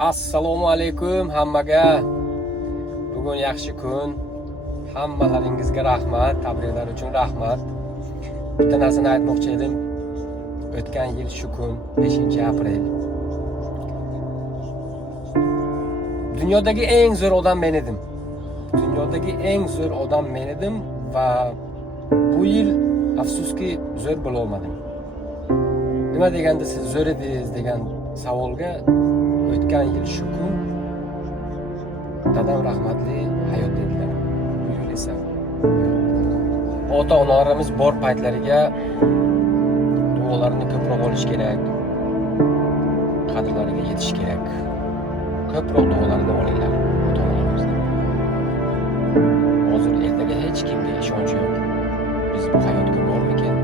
Assalomu alaykum hammaga. Bugun yaxshi kun. Hammalaringizga rahmat, tabriklar uchun rahmat. Bitta narsani aytmoqchi edim. O'tgan yil shu kun 5-aprel. Dunyodagi eng zo'r odam men edim. Dunyodagi eng zo'r odam men edim va bu yil afsuski zo'r bo'la olmadim. Nima deganda siz zo'r edingiz degan savolga o'tgan yil shu kun dadam rahmatli hayot edilar. Bu yil esa ota-onalarimiz bor paytlariga duolarini ko'proq olish kerak. Qadrlariga yetish kerak. Ko'proq duolarini olinglar ota-onalarimizdan. Hozir ertaga hech kimga ishonch yo'q. Biz bu hayotga bormikan,